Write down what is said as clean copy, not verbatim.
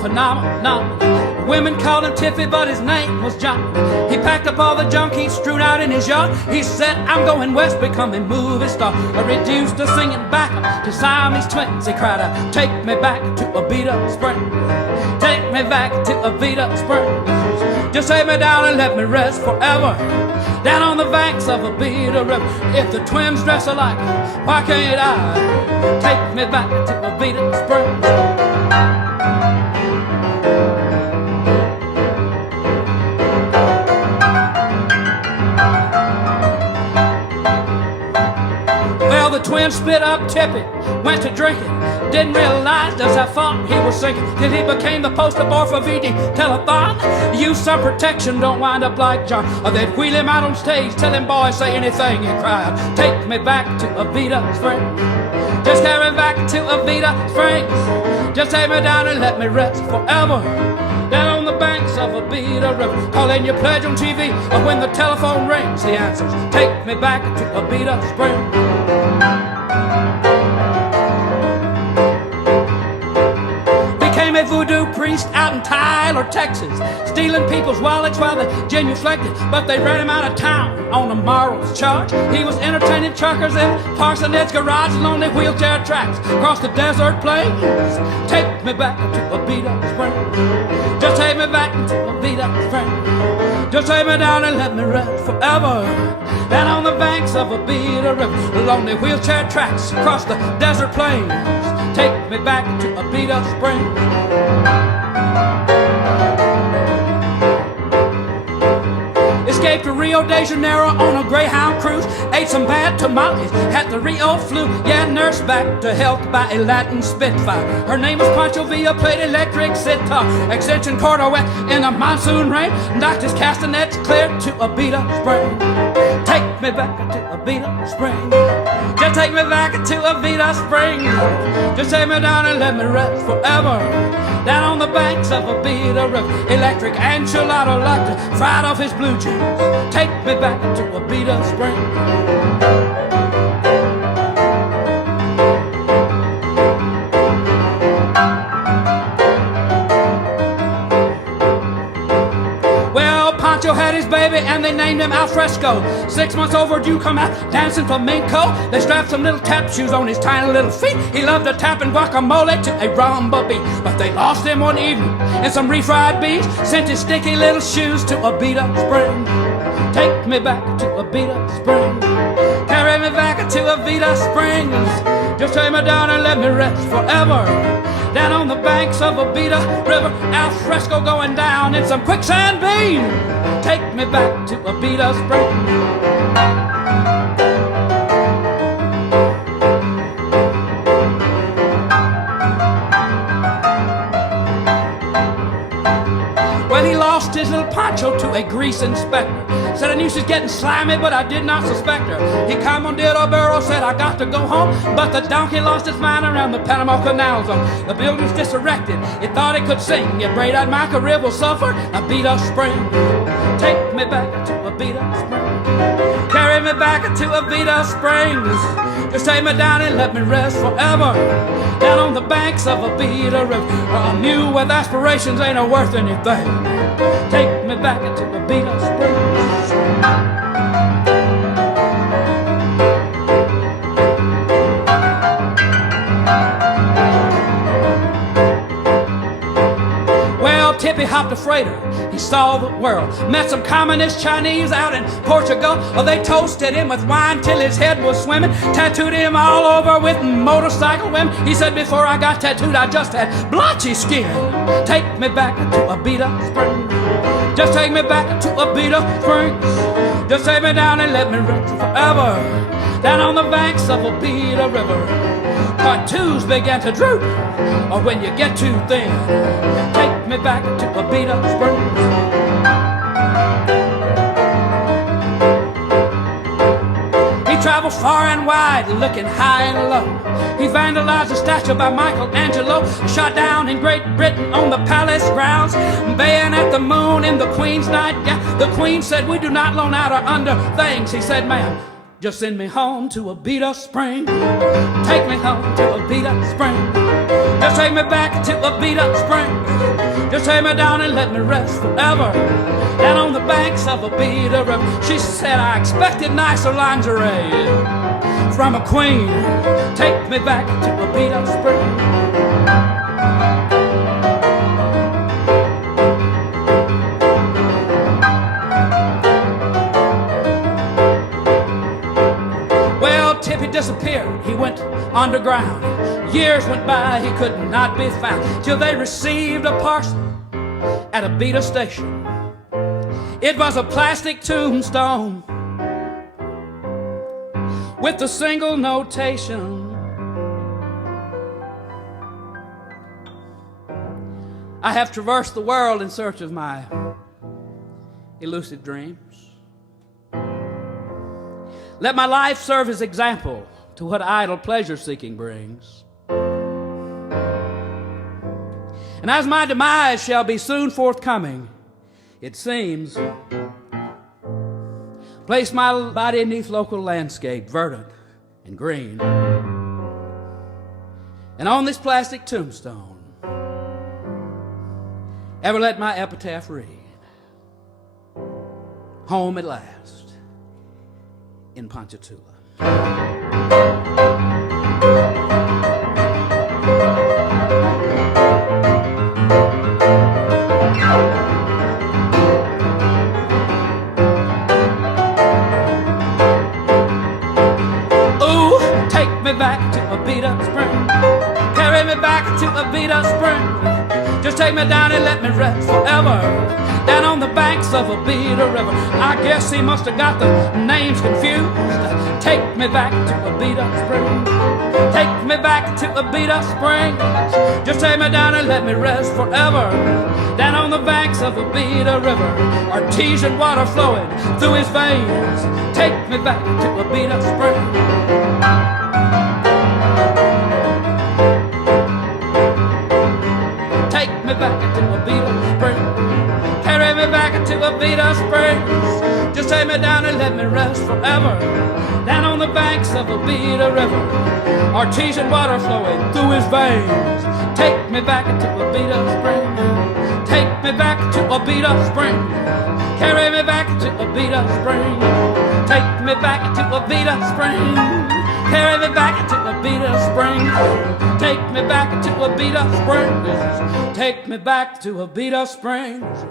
Phenomenal. Women called him Tiffy, but his name was John. He packed up all the junk he strewed out in his yard. He said, I'm going west, becoming movie star. Reduced to singing back to Siamese twins. He cried out, take me back to Abita Springs. Take me back to Abita Springs. Just take me down and let me rest forever. Down on the banks of Abita River. If the twins dress alike, why can't I? Take me back to Abita Springs. Twins split up Tippy, went to drinking, didn't realize just how far he was sinking, till he became the poster boy for VD Telethon. Use some protection, don't wind up like John. Or they'd wheel him out on stage, tell him, boy, say anything, he cried. Take me back to Abita Springs. Just carry me back to Abita Springs. Just take me down and let me rest forever. Down on the banks of Abita River. Call in your pledge on TV, or when the telephone rings, he answers, take me back to Abita Springs. Became a voodoo priest out in Tyler, Texas, stealing people's wallets while they genuflected, but they ran him out of town on a morals charge. He was entertaining truckers in Parsonet's garage, lonely wheelchair tracks across the desert plains. Take me back to Abita Springs. Just take me back to Abita Springs. Just take me down and let me rest forever. Down on the banks of Abita River, lonely wheelchair tracks across the desert plains. Take me back to Abita Springs. Escaped to Rio de Janeiro on a Greyhound cruise. Ate some bad tamales, had the Rio flu. Yeah, nursed back to health by a Latin Spitfire. Her name was Pancho Villa, played electric sitar. Extension cord wet in a monsoon rain. Knocked his castanets clear to Abita Springs. Take me back to Abita Springs. Just take me back to Abita Springs. Just take me down and let me rest forever. Down on the banks of Abita River. Electric enchilada like to fried off his blue jeans. Take me back to Abita Springs. Had his baby and they named him Alfresco. 6 months overdue, come out dancing flamenco. They strapped some little tap shoes on his tiny little feet. He loved to tap and guacamole to a rumba beat. But they lost him one evening in some refried beans. Sent his sticky little shoes to Abita Springs. Take me back to Abita Springs. Carry me back to Abita Springs. Just take me down and let me rest forever. Down on the banks of Abita River, Alfresco going down in some quicksand bean. Take me back to Abita Springs. Well, he lost his little poncho to a grease inspector. Said I knew she was getting slimy, but I did not suspect her. He commandeered a barrel, said I got to go home. But the donkey lost his mind around the Panama Canal Zone. The building's diserected, it thought it could sing. Yet braid-eyed my career will suffer Abita Springs. Take me back to Abita Springs. Carry me back to Abita Springs. Just take me down and let me rest forever. Down on the banks of Abita River, where I knew with aspirations ain't no worth anything. Take me back to Abita Springs. Well, Well, Tippy hopped a freighter, he saw the world. Met some communist Chinese out in Portugal. Oh, they toasted him with wine till his head was swimming. Tattooed him all over with motorcycle women. He said, before I got tattooed, I just had blotchy skin. Take me back to Abita Springs. Just take me back to Abita Springs. Just take me down and let me rest forever. Down on the banks of Abita River. Cartoons began to droop, or when you get too thin. Take me back to Abita Springs. He traveled far and wide, looking high and low. He vandalized a statue by Michelangelo, shot down in Great Britain on the palace grounds, bayonet the moon in the Queen's night. Yeah, the Queen said, we do not loan out our underthings. He said, ma'am, just send me home to Abita Springs. Take me home to Abita Springs. Just take me back to Abita Springs. Just take me down and let me rest forever. Down on the banks of Abita River. She said, I expected nicer lingerie from a queen. Take me back to Abita Springs. Tippy disappeared, he went underground. Years went by, he could not be found, till they received a parcel at Abita station. It was a plastic tombstone with a single notation: I have traversed the world in search of my elusive dreams. Let my life serve as example to what idle pleasure-seeking brings. And as my demise shall be soon forthcoming, it seems, place my body neath local landscape, verdant and green. And on this plastic tombstone, ever let my epitaph read: home at last in Ponchatoula. Ooh, take me back to Abita Springs. Carry me back to Abita Springs. Just take me down and let me rest forever. Down on the banks of Abita River. I guess he must have got the names confused. Take me back to Abita Springs. Take me back to Abita Springs. Just take me down and let me rest forever. Down on the banks of Abita River. Artesian water flowing through his veins. Take me back to Abita Springs. Take me back to Abita Springs. Carry me back to Abita Springs. Just take me down and let me rest forever. Down on the banks of Abita River. Artesian water flowing through his veins. Take me back to Abita Springs. Take me back to Abita Springs. Carry me back to Abita Springs. Take me back to Abita Springs. Carry me back to Abita Springs. Take me back to Abita Springs. Take me back to Abita Springs.